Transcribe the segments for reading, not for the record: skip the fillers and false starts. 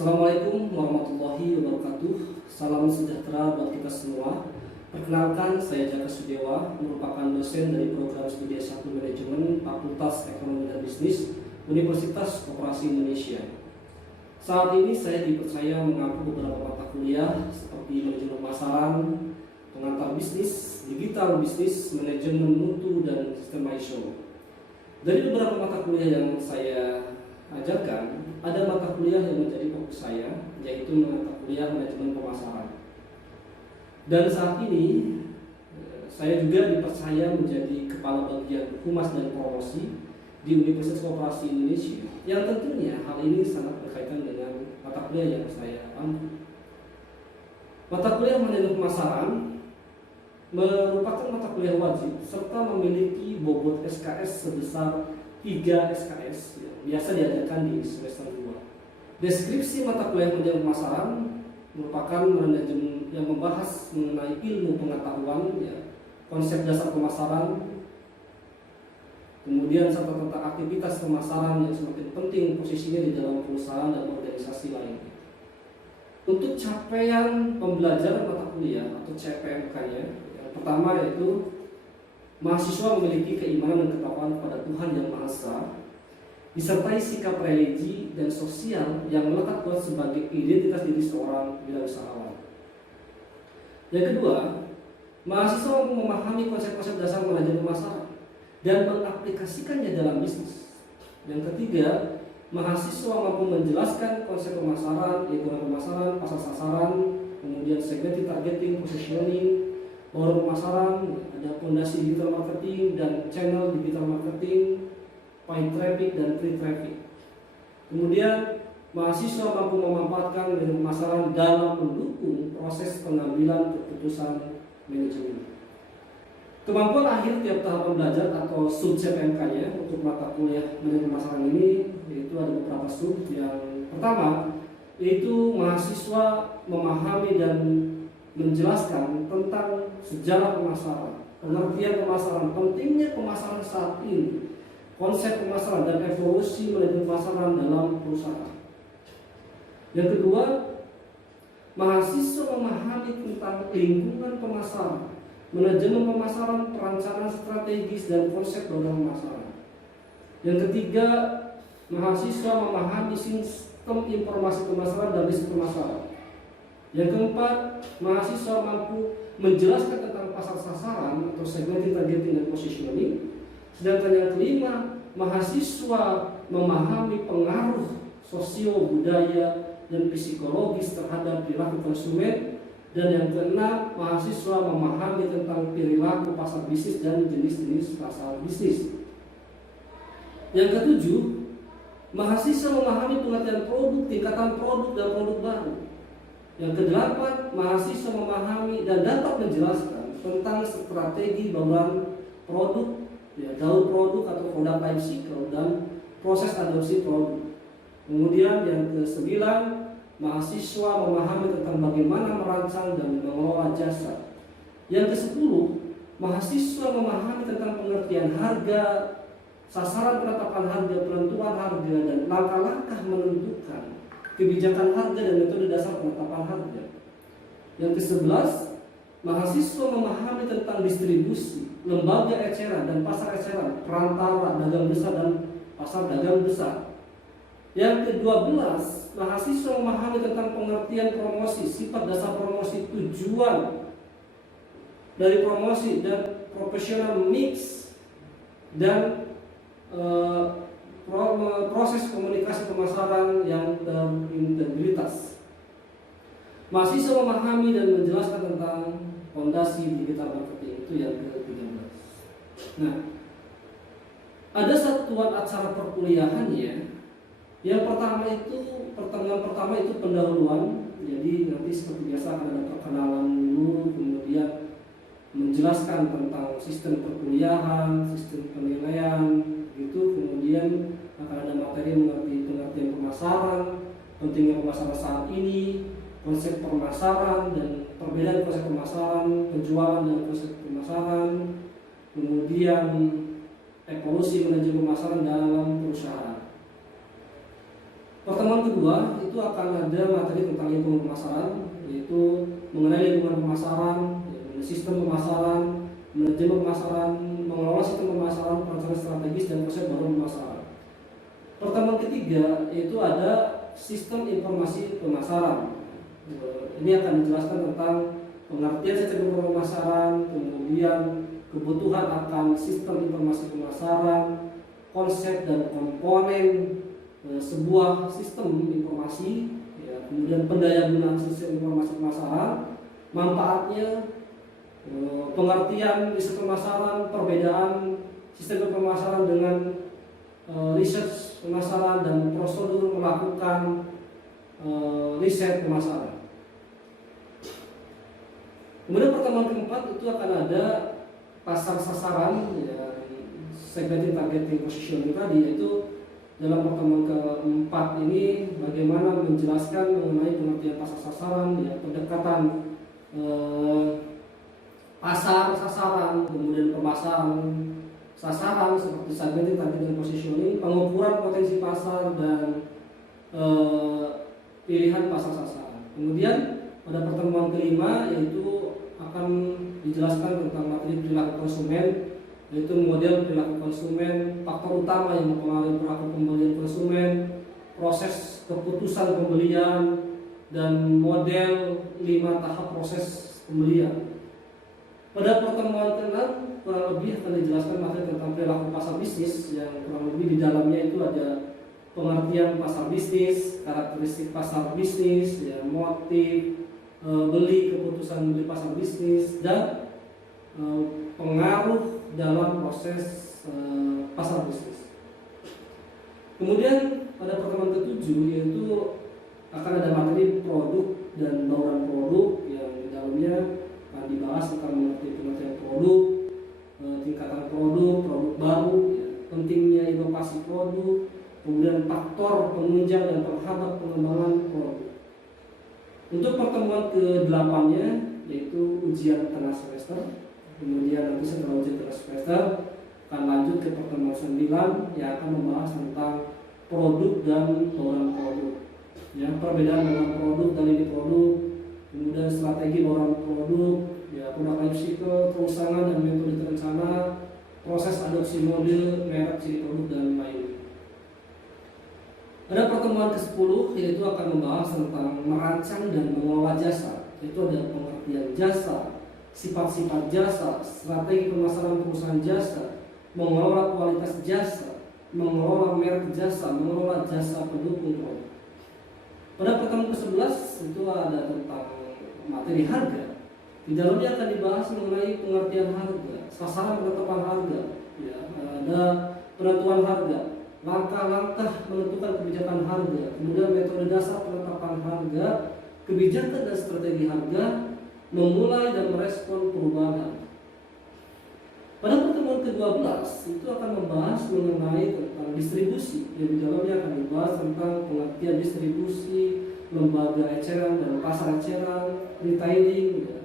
Assalamualaikum warahmatullahi wabarakatuh. Salam sejahtera buat kita semua. Perkenalkan, saya Jaka Sudewa, merupakan dosen dari program studi S1 Manajemen Fakultas Ekonomi dan Bisnis Universitas Koperasi Indonesia. Saat ini saya dipercaya mengampu beberapa mata kuliah seperti manajemen pemasaran, pengantar bisnis, digital bisnis, manajemen mutu, dan sistem ISO. Dari beberapa mata kuliah yang saya ajarkan, ada mata kuliah yang menjadi fokus saya, yaitu mata kuliah manajemen pemasaran. Dan saat ini saya juga dipercaya menjadi kepala bagian humas dan promosi di Universitas Koperasi Indonesia, yang tentunya hal ini sangat berkaitan dengan mata kuliah yang saya ambil. Mata kuliah manajemen pemasaran merupakan mata kuliah wajib serta memiliki bobot SKS sebesar 3 SKS, biasa diadakan di semester 2. Deskripsi mata kuliah manajemen pemasaran merupakan manajemen yang membahas mengenai ilmu pengetahuan, konsep dasar pemasaran, kemudian serta tentang aktivitas pemasaran yang semakin penting posisinya di dalam perusahaan dan organisasi lainnya. Untuk capaian pembelajaran mata kuliah atau CPMK-nya, yang pertama yaitu mahasiswa memiliki keimanan dan ketakwaan kepada Tuhan Yang Maha Esa, disertai sikap religi dan sosial yang melekat kuat sebagai identitas diri seorang wirausahawan. Yang kedua, mahasiswa memahami konsep-konsep dasar manajemen pemasaran dan mengaplikasikannya dalam bisnis. Yang ketiga, mahasiswa mampu menjelaskan konsep pemasaran, lingkungan pemasaran, pasar sasaran, kemudian segmented targeting, positioning, bawah pemasaran, ada fondasi digital marketing dan channel digital marketing, paid traffic dan free traffic. Kemudian mahasiswa mampu memanfaatkan manajemen pemasaran dalam mendukung proses pengambilan keputusan manajemen. Kemampuan akhir tiap tahapan belajar atau sub CPMK-nya untuk mata kuliah manajemen pemasaran ini yaitu ada beberapa sub. Yang pertama yaitu mahasiswa memahami dan menjelaskan tentang sejarah pemasaran, pengertian pemasaran, pentingnya pemasaran saat ini, konsep pemasaran dan evolusi manajemen pemasaran dalam perusahaan. Yang kedua, mahasiswa memahami tentang lingkungan pemasaran, manajemen pemasaran, perencanaan strategis dan konsep program pemasaran. Yang ketiga, mahasiswa memahami sistem informasi pemasaran dan riset pemasaran. Yang keempat, mahasiswa mampu menjelaskan tentang pasar sasaran atau segmented targeting dan positioning. Sedangkan yang kelima, mahasiswa memahami pengaruh sosio budaya dan psikologis terhadap perilaku konsumen. Dan yang keenam, mahasiswa memahami tentang perilaku pasar bisnis dan jenis-jenis pasar bisnis. Yang ketujuh, mahasiswa memahami pengertian produk, tingkatan produk dan produk baru. Yang kedelapan, mahasiswa memahami dan dapat menjelaskan tentang strategi bauran produk, gaul produk atau product life cycle dan proses adopsi produk. Kemudian yang kesembilan, mahasiswa memahami tentang bagaimana merancang dan mengelola jasa. Yang kesepuluh, mahasiswa memahami tentang pengertian harga, sasaran penetapan harga, penentuan harga, dan langkah-langkah menentukan kebijakan harga dan metode dasar penetapan harga. Yang ke-11, mahasiswa memahami tentang distribusi, lembaga eceran dan pasar eceran, perantara, dagang besar dan pasar dagang besar. Yang ke-12, mahasiswa memahami tentang pengertian promosi, sifat dasar promosi, tujuan dari promosi dan profesional mix dan proses komunikasi pemasaran yang terintegritas. Mahasiswa memahami dan menjelaskan tentang fondasi digital marketing, itu yang ke-13. Nah, ada satuan acara perkuliahannya. Yang pertemuan pertama itu pendahuluan. Jadi nanti seperti biasa akan ada perkenalan dulu, kemudian menjelaskan tentang sistem perkuliahan, sistem penilaian, gitu. Kemudian akan ada materi mengenai pengertian pemasaran, pentingnya pemasaran saat ini, konsep pemasaran dan perbedaan konsep pemasaran, penjualan dan konsep pemasaran, kemudian evolusi manajemen pemasaran dalam perusahaan. Pertemuan kedua itu akan ada materi tentang lingkungan pemasaran, yaitu mengenai lingkungan pemasaran, sistem pemasaran, manajemen pemasaran, mengelola sistem pemasaran, perencanaan strategis dan konsep baru pemasaran. Pertemuan ketiga yaitu ada sistem informasi pemasaran. Ini akan dijelaskan tentang pengertian sistem pemasaran, kemudian kebutuhan akan sistem informasi pemasaran, konsep dan komponen sebuah sistem informasi, ya, kemudian pendayagunaan sistem informasi pemasaran, manfaatnya, pengertian sistem pemasaran, perbedaan sistem pemasaran dengan research pemasaran dan prosedur melakukan riset pemasaran. Kemudian pertemuan keempat itu akan ada pasar sasaran, ya, segmenting, targeting, positioning tadi, yaitu dalam pertemuan keempat ini bagaimana menjelaskan mengenai pengertian pasar sasaran, ya, pendekatan pasar sasaran, kemudian pemasaran sasaran seperti segmenting, targeting, positioning, pengukuran potensi pasar dan pilihan pasar sasaran. Kemudian pada pertemuan kelima yaitu akan dijelaskan tentang materi perilaku konsumen, yaitu model perilaku konsumen, faktor utama yang mempengaruhi perilaku pembelian konsumen, proses keputusan pembelian, dan model 5 tahap proses pembelian. Pada pertemuan ke-6 kurang lebih akan dijelaskan materi tentang perilaku pasar bisnis, yang kurang lebih di dalamnya itu ada pengertian pasar bisnis, karakteristik pasar bisnis, ya, motif beli, keputusan beli pasar bisnis, dan pengaruh dalam proses pasar bisnis. Kemudian pada pertemuan ke-7 yaitu akan ada materi produk dan bauran produk, yang di dalamnya akan dibahas tentang mengerti pengertian produk, tingkatan produk baru, ya, pentingnya inovasi produk, kemudian faktor penunjang dan penghambat pengembangan produk. Untuk pertemuan ke-8-nya yaitu ujian tengah semester. Kemudian nanti setelah ujian tengah semester akan lanjut ke pertemuan 9 yang akan membahas tentang produk dan bauran produk, ya, perbedaan dalam produk dan ini produk, kemudian strategi bauran produk, ya, product life cycle, perusahaan dan metode terencana, proses adopsi mode, merek, ciri produk dan lain. Pada pertemuan ke-10 yaitu akan membahas tentang merancang dan mengelola jasa, yaitu ada pengertian jasa, sifat-sifat jasa, strategi pemasaran perusahaan jasa, mengelola kualitas jasa, mengelola merek jasa, mengelola jasa pendukung produk. Pada pertemuan ke-11 itu ada tentang materi harga. Di dalamnya akan dibahas mengenai pengertian harga, sasaran penetapan harga, ya, ada penentuan harga, langkah-langkah menentukan kebijakan harga, kemudian metode dasar penetapan harga, kebijakan dan strategi harga, memulai dan merespon perubahan. Pada pertemuan ke-12 itu akan membahas mengenai tentang distribusi, yang di dalamnya akan dibahas tentang pengertian distribusi, lembaga eceran dan pasar eceran, retailing, ya,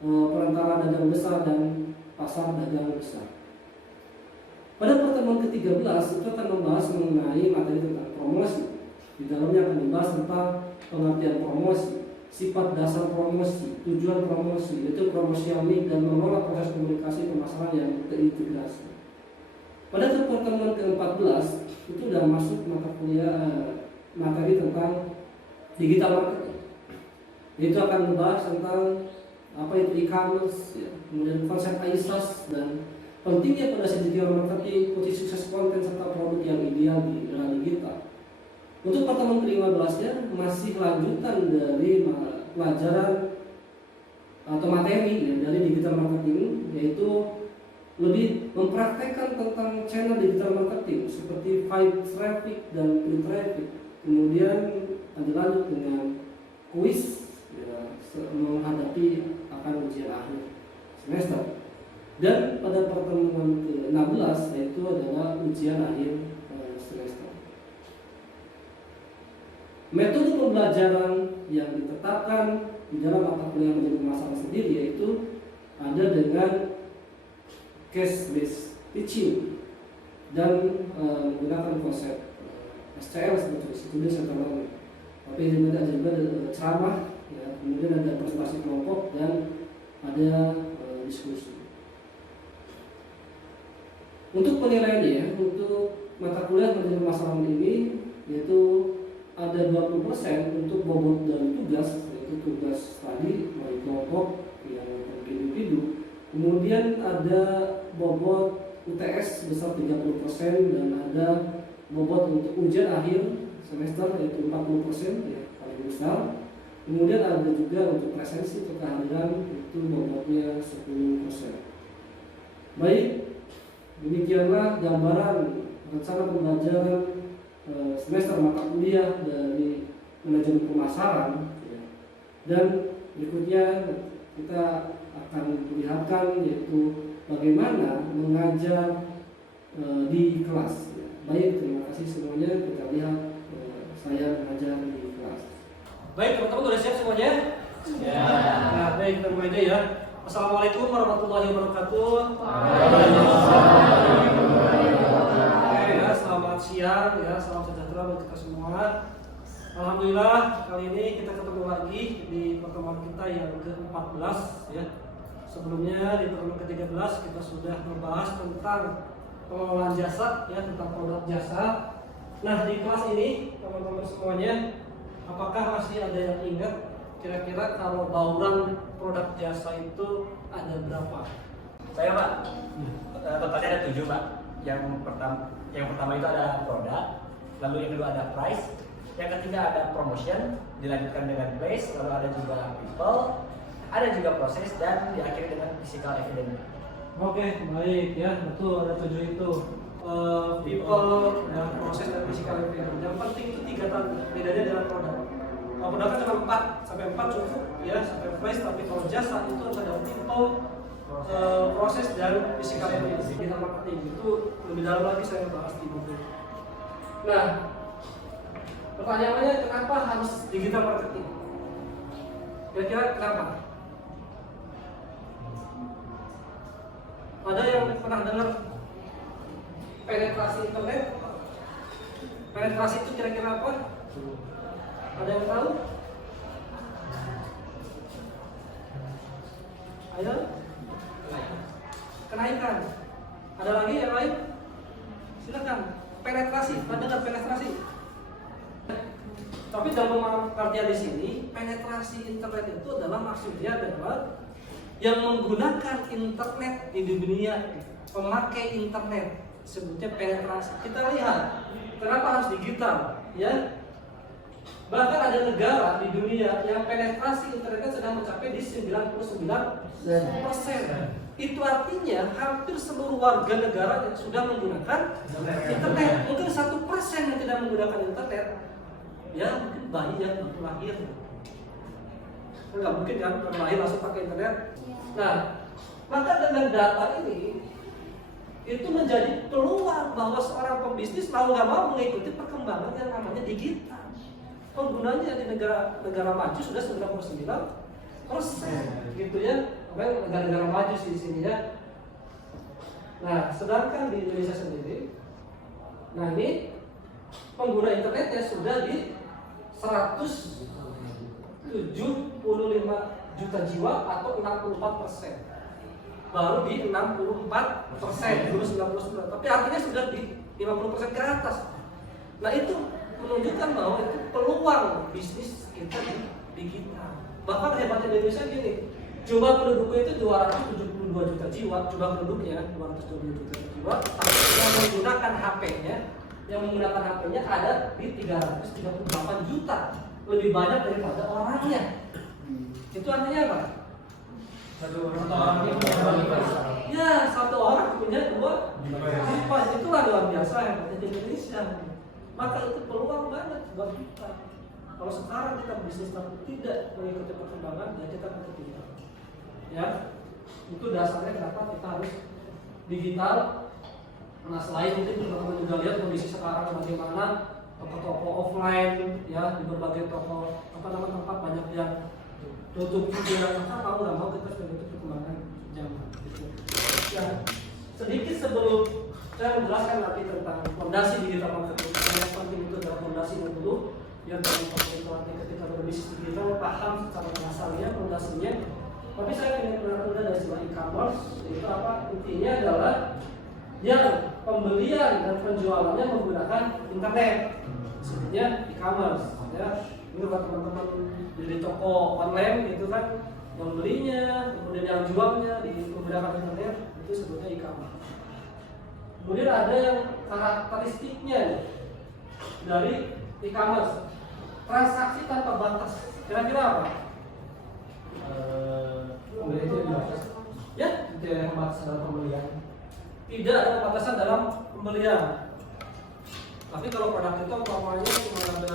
perantara dagang besar dan pasar dagang besar. Pada pertemuan ke-13 itu akan membahas mengenai materi tentang promosi. Di dalamnya akan dibahas tentang pengertian promosi, sifat dasar promosi, tujuan promosi, yaitu promotioning dan mengelola proses komunikasi pemasaran yang terintegrasi. Pada pertemuan ke-14 itu sudah masuk mata kuliah materi tentang digital marketing. Itu akan membahas tentang apa itu e-commerce, ya, kemudian konsep ISAS dan pentingnya pada digital marketing, kunci sukses konten serta produk yang ideal di era digital. Untuk pertemuan ke-15-nya masih lanjutan dari pelajaran atau materi, ya, dari digital marketing, yaitu lebih mempraktekkan tentang channel digital marketing seperti paid traffic dan free traffic. Kemudian lanjut dengan kuis, ya, menghadapi akan ujian akhir semester. Dan pada pertemuan ke-16 yaitu adalah ujian akhir semester. Metode pembelajaran yang ditetapkan di dalam mata kuliah manajemen pemasaran sendiri yaitu ada dengan case based teaching dan menggunakan konsep SCL sebetulnya, Student Center Learning. Tapi ini ada juga ceramah, ya, kemudian ada presentasi kelompok dan ada diskusi. Untuk penilaiannya, untuk mata kuliah manajemen pemasaran ini, yaitu ada 20% untuk bobot dan tugas, yaitu tugas tadi baik kelompok yang individu. Kemudian ada bobot UTS besar 30% dan ada bobot untuk ujian akhir semester yaitu 40%, ya, paling besar. Kemudian ada juga untuk presensi atau kehadiran itu bobotnya 10%. Baik, demikianlah gambaran rencana pembelajaran semester mata kuliah dari manajemen pemasaran, ya. Dan berikutnya kita akan perlihatkan yaitu bagaimana mengajar di kelas, ya. Baik, terima kasih semuanya. Kita lihat saya mengajar di kelas. Baik, teman-teman sudah siap semuanya? Ya. Nah, baik, kita mulai aja ya. Assalamualaikum warahmatullahi wabarakatuh. Oke ya, selamat siang ya, salam sejahtera buat kita semua. Alhamdulillah kali ini kita ketemu lagi di pertemuan kita yang ke-14 ya. Sebelumnya di pertemuan ke-13 kita sudah membahas tentang pengelolaan jasa ya, tentang produk jasa. Nah, di kelas ini teman-teman semuanya, apakah masih ada yang ingat kira-kira kalau bauran produk jasa itu ada berapa? Saya Pak, totalnya ada 7 Pak. Yang pertama itu ada produk, lalu yang kedua ada price, yang ketiga ada promotion, dilanjutkan dengan place, lalu ada juga people, ada juga proses, dan diakhiri dengan physical evidence. Oke, baik ya, betul ada 7 itu. People, dan proses dan physical evidence. Yang penting itu 3 tanda, bedanya dengan produk. Kalau produk kan cuma 4 sampai 4 cukup ya, sampai place, tapi kalau jasa itu harus ada people, proses dan physical evidence. Digital marketing itu lebih dalam lagi saya bahas di buku. Nah, pertanyaannya kenapa harus digital marketing? Kira-kira kenapa? Ada yang pernah dengar penetrasi internet? Penetrasi itu kira-kira apa? Ada yang tahu? Ayo. Kenaikan. Ada lagi yang lain? Silakan. Penetrasi. Pernah dengar penetrasi? Tapi dalam artian di sini, penetrasi internet itu adalah maksudnya adalah yang menggunakan internet di dunia, pemakai internet, sebutnya penetrasi. Kita lihat kenapa harus digital, ya? Bahkan ada negara di dunia yang penetrasi internetnya sedang mencapai di 99%. Itu artinya hampir seluruh warga negara yang sudah menggunakan internet. Mungkin 1% yang tidak menggunakan internet, ya mungkin bayi yang baru lahir. Enggak mungkin kan baru lahir langsung pakai internet. Nah, maka dengan data ini itu menjadi peluang bahwa seorang pembisnis mau nggak mau mengikuti perkembangan yang namanya digital. Penggunanya di negara maju sudah 99%, gitu ya. Negara-negara maju di sini ya. Nah, sedangkan di Indonesia sendiri, nah ini pengguna internetnya sudah di 175 juta jiwa atau 64%. Baru di 64%, dulu 99%. Tapi artinya sudah di 50% ke atas. Nah, itu menunjukkan bahwa itu peluang bisnis kita di digital. Bahkan hebatnya Indonesia gini, jumlah penduduknya itu 272 juta jiwa, jumlah penduduknya 272 juta jiwa, yang menggunakan HP-nya, ada di 338 juta, lebih banyak daripada orangnya. Itu artinya apa? Satu orang Ya, satu orang punya 2 device. Itulah luar biasa hebatnya di Indonesia. Maka itu peluang banget buat kita. Kalau sekarang kita bisnis tapi tidak mengikuti perkembangan, ya kita ketinggalan. Ya, itu dasarnya kenapa kita harus digital. Nah, selain itu teman-teman juga lihat kondisi sekarang bagaimana toko-toko offline, ya di berbagai toko tempat banyak yang tutup juga. Maka mau nggak mau kita harus mengikuti perkembangan zaman. Gitu. Ya, sedikit sebelum saya menjelaskan nanti tentang fondasi digital marketing, yang penting itu secara fondasinya dulu, biar teman-teman ketika berbisnis digital paham secara dasarnya fondasinya. Tapi saya ingin mengenal dari istilah e-commerce, itu apa? Intinya adalah yang pembelian dan penjualannya menggunakan internet, sebenarnya e-commerce. Ya, ini buat teman-teman di toko online itu kan membelinya, kemudian yang jualnya menggunakan internet, itu sebutnya e-commerce. Kemudian ada yang karakteristiknya dari e-commerce, transaksi tanpa batas. Kira-kira apa? Pembelian itu dibatas. Ya, Tidak ada pembatasan dalam pembelian. tidak ada pembatasan dalam pembelian. Tapi kalau produk itu umpamanya cuma ada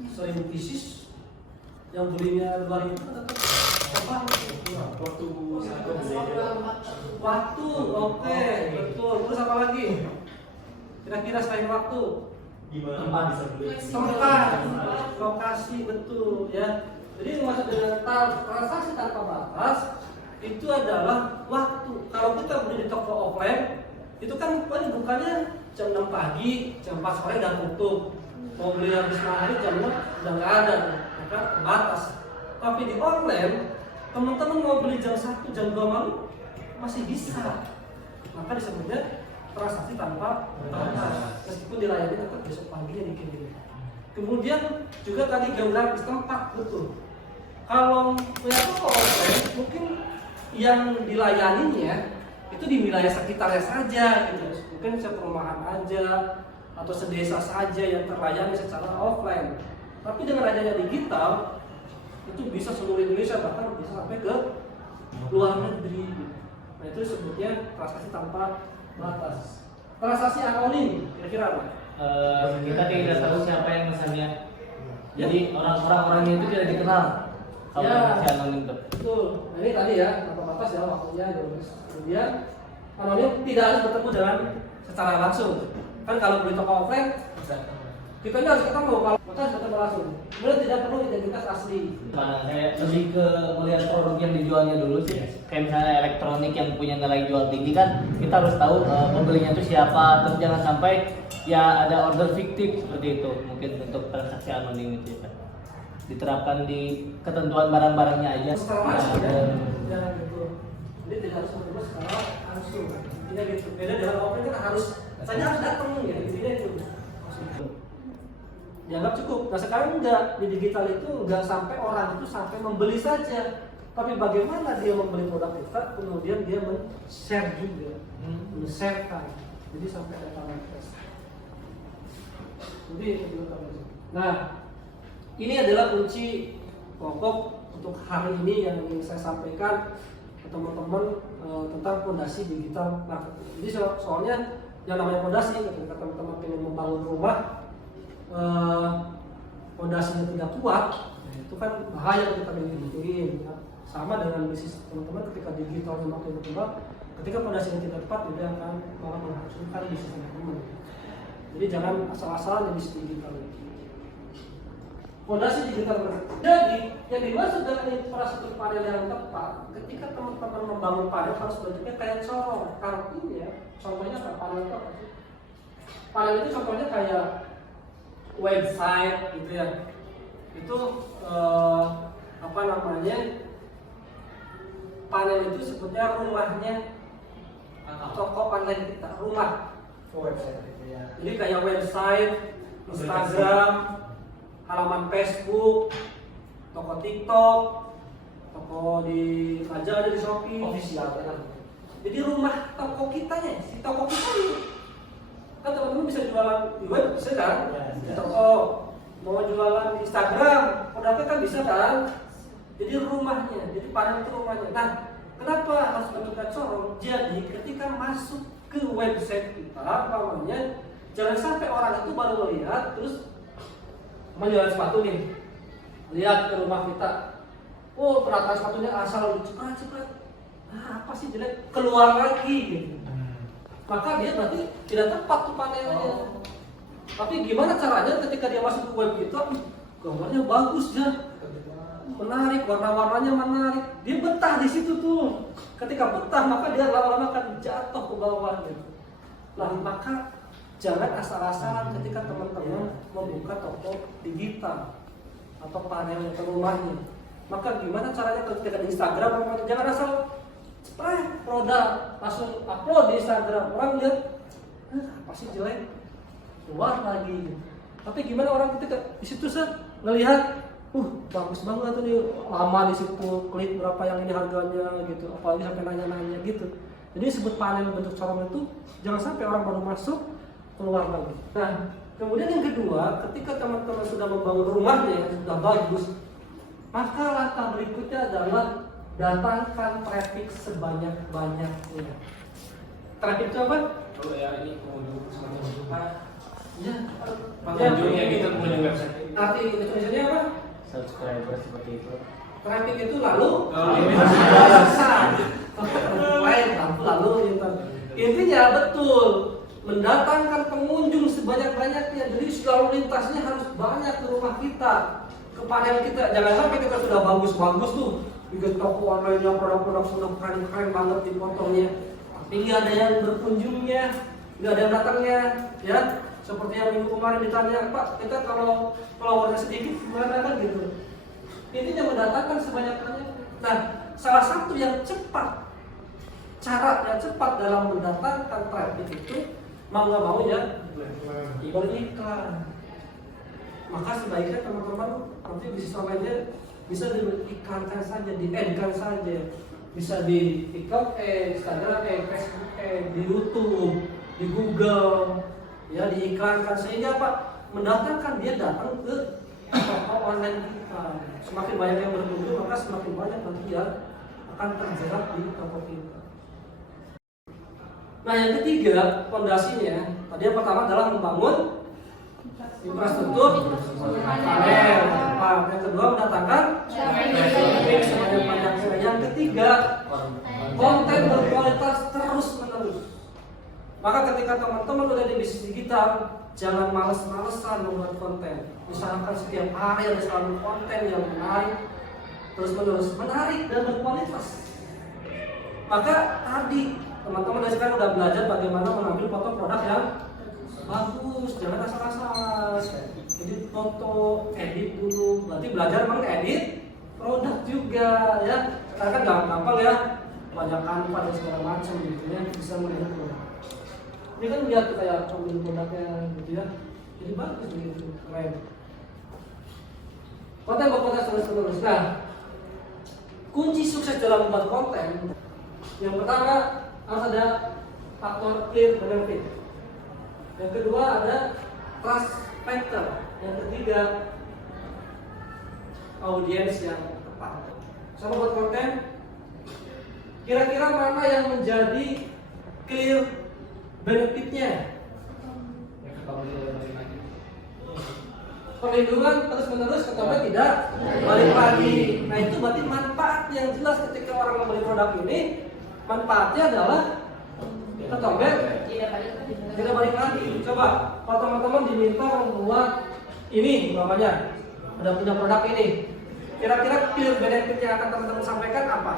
1000 pieces, yang belinya 2000 tetap apa? Waktu satu beda. Waktu, oke, betul. Terus apa lagi? Kira-kira selain waktu? Tempat bisa beli. Tempat, lokasi, betul ya. Jadi maksud dengan transaksi tanpa batas itu adalah waktu. Kalau kita beli di toko offline, itu kan bukannya jam 6 pagi, jam 4 sore udah tutup. Mau beli habis maghrib jam 6 udah nggak ada, maka terbatas. Tapi di online, teman-teman mau beli jam 1, jam 2 malam masih bisa. Maka disebutnya transaksi tanpa batas. Meskipun dilayani tetap besok paginya dikirim. Kemudian juga tadi geografis tempat, betul. Kalau punya toko offline, mungkin yang dilayaninya itu di wilayah sekitarnya saja, gitu. Mungkin seperumahan aja atau sedesa saja yang terlayani secara offline. Tapi dengan adanya digital, itu bisa seluruh Indonesia, bahkan bisa sampai ke luar negeri. Nah itu sebutnya transaksi tanpa batas. Transaksi anonim, kira-kira apa? Kita tidak tahu siapa yang misalnya. Jadi orang-orangnya itu tidak dikenal. Kalau Ya. transaksi anonim itu. Betul. Nah, ini tadi ya, tanpa batas ya waktunya. Kemudian anonim tidak harus bertemu dengan secara langsung. Kan kalau beli toko offline, kita ini harus ketemu. Kalau kita harus ketemu langsung. Kemudian tidak perlu identitas asli. Nah, saya lebih ke melihat produk yang dijualnya dulu sih. Kayak misalnya elektronik yang punya nilai jual tinggi kan, kita harus tahu pembelinya itu siapa. Terus jangan sampai ya ada order fiktif seperti itu. Mungkin untuk transaksi anonim itu ya. Diterapkan di ketentuan barang-barangnya aja. Secara langsung ya. Nah, Ya gitu. Jadi tidak harus bertemu secara langsung. Tidak gitu. Beda dengan offline kan harus, saya harus datang ya. Intinya itu. Dianggap cukup. Nah sekarang enggak, di digital itu enggak sampai orang itu sampai membeli saja, tapi bagaimana dia membeli produk kita, kemudian dia men-share juga, men-sharekan. Jadi sampai ada tangan tes. Jadi itu dulu. Nah, ini adalah kunci pokok untuk hari ini yang ingin saya sampaikan ke teman-teman tentang fondasi digital marketing. Jadi soalnya yang namanya fondasi, ketika teman-teman ingin membangun rumah, fondasinya tidak kuat, itu kan bahaya kita bikin. Ya. Sama dengan bisnis teman-teman, ketika digitalnya makin berkembang, ketika fondasinya tidak tepat, dia akan malah menghancurkan bisnis teman-teman. Jadi jangan asal-asalan bisnis digital itu. Fondasi digital marketing. Jadi yang dimaksud dengan infrastruktur panel yang tepat, ketika teman-teman membangun panel harus bentuknya kayak corong. Artinya, contohnya apa? Panel itu apa sih? Panel itu contohnya kayak website gitu ya. Itu apa namanya? Panel itu sebutnya rumahnya toko online kita, rumah. Website itu ya. Jadi kayak website, Instagram, halaman Facebook, toko TikTok, toko di aja ada di Shopee, Official kan. Jadi rumah toko kitanya, si toko kita ini kan teman-teman bisa jualan di web, bisa kan? Ya, Di bisa. toko mau jualan di Instagram, produknya kan bisa kan? Jadi rumahnya, jadi panel itu rumahnya. Nah, kenapa harus bentuknya corong? Jadi ketika masuk ke website kita, namanya jangan sampai orang itu baru melihat terus menjual sepatu nih, lihat ke rumah kita, oh penataan sepatunya asal cepet-cepet, nah apa sih jelek, keluar lagi gitu. Maka dia berarti tidak tepat tuh panelnya. Tapi gimana caranya ketika dia masuk ke web kita, gambarnya bagus ya, menarik, warna-warnanya menarik, dia betah di situ tuh. Ketika betah maka dia lama-lama akan jatuh ke bawah gitu. Nah maka jangan asal-asalan ketika teman-teman membuka toko digital atau panel ke rumahnya. Maka gimana caranya ketika di Instagram, jangan asal spray produk langsung upload di Instagram, orang lihat apa sih jelek, keluar lagi. Tapi gimana orang ketika di situ ngelihat, bagus banget tuh nih, lama di situ, klik berapa yang ini harganya gitu, apalagi sampai nanya-nanya gitu. Jadi disebut panel bentuk corong itu jangan sampai orang baru masuk keluar lagi. Nah, kemudian yang kedua, ketika teman-teman sudah membangun rumahnya yang sudah bagus, maka langkah berikutnya adalah datangkan traffic sebanyak-banyaknya. Traffic itu apa? Kalau ya ini pengunjung semacam Ya, pengunjungnya gitu, pengunjung website. arti Indonesia apa? Subscriber seperti itu. Traffic itu lalu lalu intinya betul mendatangkan pengunjung sebanyak-banyaknya. Jadi lalu lintasnya harus banyak ke rumah kita, ke panel kita. Jangan sampai kita sudah bagus-bagus tuh bikin toko online-nya, produk-produk sudah keren-keren banget di fotonya, tapi nggak ada yang berkunjungnya, nggak ada yang datangnya, ya. Seperti yang minggu kemarin ditanya, Pak, kita kalau followernya sedikit gimana kan gitu. Intinya mendatangkan sebanyak-banyaknya. Nah, salah satu yang cepat, cara yang cepat dalam mendatangkan traffic itu mau nggak mau ya beriklan. Maka sebaiknya teman-teman nanti bisnis online-nya bisa diiklankan saja, di-ad-kan saja. Bisa di TikTok, Instagram, Facebook, di YouTube, di Google, ya diiklankan sehingga apa? Mendatangkan dia datang ke toko online kita. Semakin banyak yang berkunjung, maka semakin banyak nanti dia akan terjerat di toko kita. Nah, yang ketiga, fondasinya, tadi yang pertama adalah membangun infrastruktur panel. Yang kedua mendatangkan traffic sebanyak-banyaknya. Yang ketiga, konten berkualitas terus-menerus. Maka ketika teman-teman udah di bisnis digital, jangan males-malesan membuat konten. Misalkan setiap hari ada selalu konten yang menarik, terus-menerus menarik dan berkualitas. Maka tadi teman-teman dari sekarang udah belajar bagaimana mengambil foto produk yang bagus, jangan asal-asalan. Edit foto, edit dulu. Berarti belajar mengedit produk juga, ya. Karena kan gampang ya, banyak Canva dan segala macam gitu ya, bisa mengedit produk. Ini kan lihat kayak ambil produknya gitu ya, jadi bagus gitu, keren. Konten berkualitas terus-menerus. Nah, kunci sukses dalam membuat konten, yang pertama harus ada faktor clear benefit. Yang kedua ada trust factor. Yang ketiga audiens yang tepat. Sama buat konten, kira-kira mana yang menjadi clear benefitnya? Perlindungan terus-menerus ketombe tidak balik lagi. Nah, itu berarti manfaat yang jelas ketika orang membeli produk ini. Manfaatnya adalah ketombe tidak balik lagi. Coba kalau teman-teman diminta membuat ini, umpamanya udah punya produk ini, kira-kira clear benefit yang akan teman-teman sampaikan apa?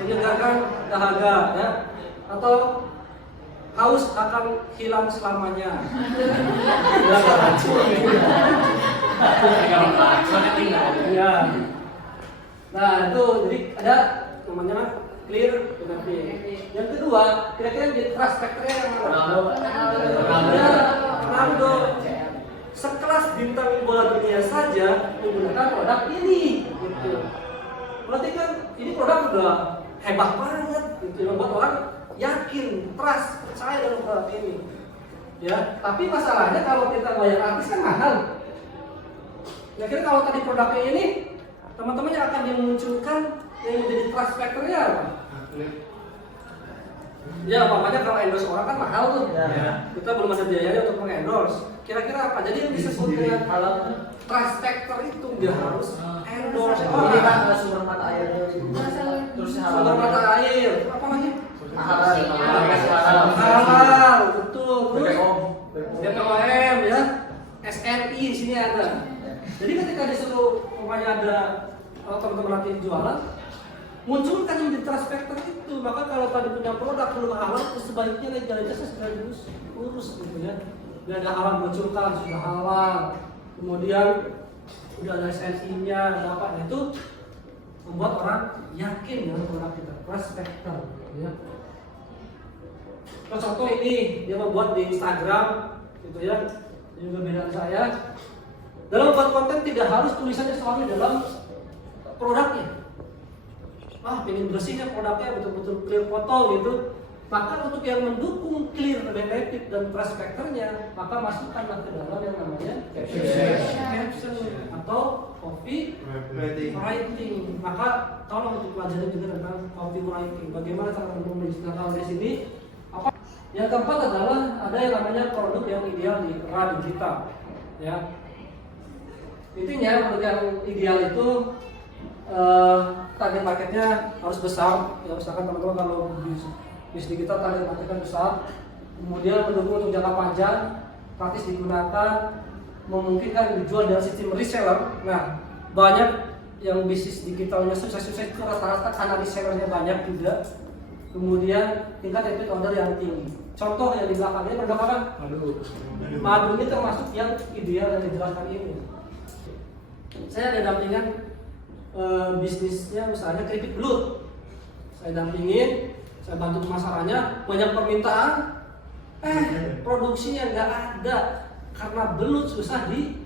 Menyegarkan dahaga, ya, atau haus akan hilang selamanya. Ya. Nah, itu jadi ada namanya clear benefit. Yang kedua, kira-kira di trust factor-nya yang mana? Ronaldo. Sekelas bintang bola dunia saja menggunakan produk ini, gitu. Berarti kan ini produk udah hebat banget, gitu. Membuat orang yakin, trust, percaya dengan produk ini. Ya, tapi masalahnya kalau kita bayar artis kan mahal. Kira-kira kalau tadi produknya ini, teman-temannya akan dimunculkan yang menjadi trust factor-nya apa? Ya, umpamanya kalau endorse orang kan mahal tuh. Ya. Kita belum ada biayanya untuk mengendorse. Kira-kira apa? Jadi yang disebut dengan trust factor itu dia harus endorse orang. Ini kan sumber mata air. Terus Sumber mata air. Apa lagi? Halal, betul. Terus BPOM ya, SNI di sini ada. Jadi ketika disuruh umpamanya ada teman-teman nanti jualan, munculkan yang di trust factor itu. Maka kalau tadi punya produk belum halal, sebaiknya legalitasnya sudah diurus gitu ya. Tidak ada halal munculkan sudah halal, kemudian udah ada lisensinya, ada apa, nah, itu membuat orang yakin dengan produk kita. Trust factor ya. Contoh ini dia membuat di Instagram gitu ya, ini juga beda saya. Dalam membuat konten tidak harus tulisannya selalu dalam produknya. Pengen bersihnya produknya betul-betul clear foto gitu. Maka untuk yang mendukung clear benefit dan trust factor-nya, maka masukkanlah ke dalam yang namanya caption atau copywriting. Maka tolong dipelajari juga tentang copywriting. Bagaimana cara menulis. Nah, di sini apa? Yang keempat adalah ada yang namanya produk yang ideal di era digital. Ya. Intinya produk yang ideal itu target marketnya harus besar. Ya, misalkan teman-teman kalau bisnis kita target marketnya besar, kemudian mendukung untuk jangka panjang, praktis digunakan, memungkinkan dijual dari sistem reseller. Nah, banyak yang bisnis digitalnya sukses-sukses itu rata-rata karena resellernya banyak juga. Kemudian tingkat repeat order yang tinggi. Contoh yang di belakang ini produk apa? Madu ini termasuk yang ideal yang dijelaskan ini. Saya ada dampingan bisnisnya misalnya keripik belut. Saya dampingin, saya bantu pemasarannya, banyak permintaan, produksinya nggak ada karena belut susah dicari.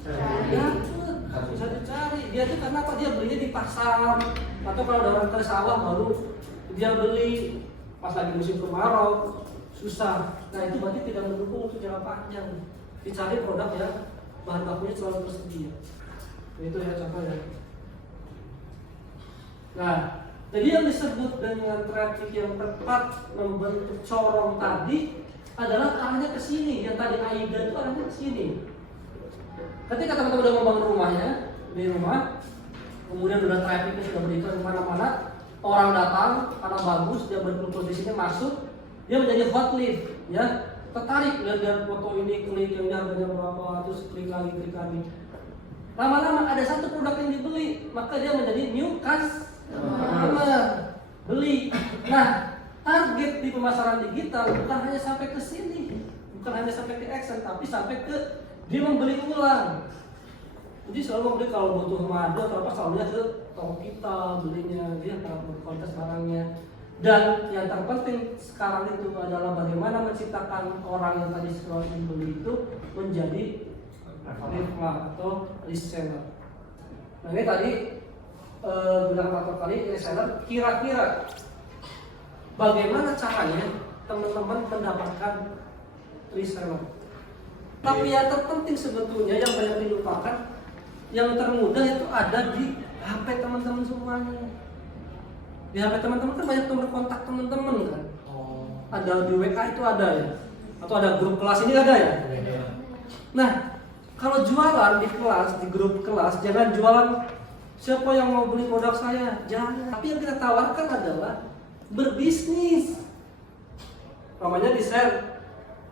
Dia tuh karena apa? Dia belinya di pasar atau kalau ada orang ke sawah baru dia beli pas lagi musim kemarau susah. Nah itu berarti tidak mendukung untuk jangka panjang. Dicari produk yang bahan bakunya selalu tersedia. Itu ya contohnya. Nah, jadi yang disebut dengan traffic yang tepat membentuk corong tadi adalah arahnya ke sini. Yang tadi AIDA itu arahnya ke sini. Ketika teman-teman sudah membangun rumahnya di rumah, kemudian sudah trafficnya sudah berikan kemana-mana, orang datang karena bagus, dia berposisinya masuk, dia menjadi hot lead, ya, tertarik lihat foto ini, klik yang ini harganya berapa, terus klik lagi. Lama-lama ada satu produk yang dibeli, maka dia menjadi new customer, beli. Nah, target di pemasaran digital bukan hanya sampai ke sini, bukan hanya sampai ke action, tapi sampai ke dia membeli ulang. Jadi selalu membeli kalau butuh madu atau apa selalu dia ke toko kita belinya, dia kalau kontes barangnya. Dan yang terpenting sekarang itu adalah bagaimana menciptakan orang yang tadi selalu membeli itu menjadi referral atau reseller. Nah ini tadi bilang faktor kali reseller, kira-kira bagaimana caranya teman-teman mendapatkan reseller? Tapi yang terpenting sebetulnya yang banyak dilupakan, yang termudah itu ada di HP teman-teman semuanya. Di HP teman-teman kan banyak nomor kontak teman-teman kan. Ada di WA itu ada ya, atau ada grup kelas ini ada ya. Nah, kalau jualan di kelas, di grup kelas, jangan jualan siapa yang mau beli produk saya, jangan. Tapi yang kita tawarkan adalah berbisnis. Namanya di share.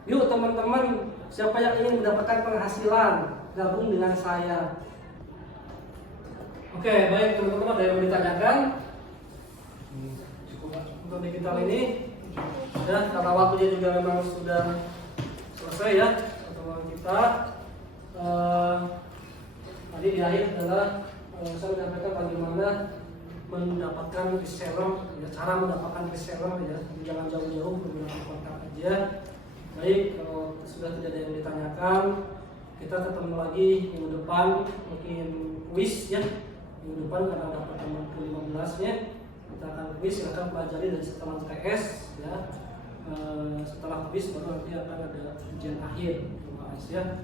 Yuk teman-teman, siapa yang ingin mendapatkan penghasilan, gabung dengan saya. Oke, baik teman-teman, ada yang ditanyakan? Untuk digital ini, ya, karena waktunya juga memang sudah selesai ya pertemuan kita. Tadi di akhir adalah saya menyampaikan bagaimana mendapatkan reseller, ya, cara mendapatkan reseller ya, jangan jauh-jauh menggunakan kontak aja. Baik, kalau sudah tidak ada yang ditanyakan, kita ketemu lagi minggu depan, mungkin quiz ya. Minggu depan karena ada pertemuan ke-15 nya, kita akan quiz, akan pelajari dari setelah TS ya. Setelah quiz baru nanti akan ada ujian akhir ya.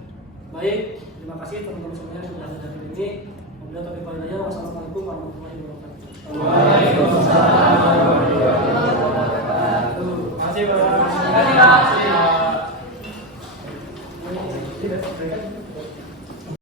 Baik, terima kasih teman-teman semuanya sudah hadir hari ini. Wassalamualaikum warahmatullahi wabarakatuh. Waalaikumsalam.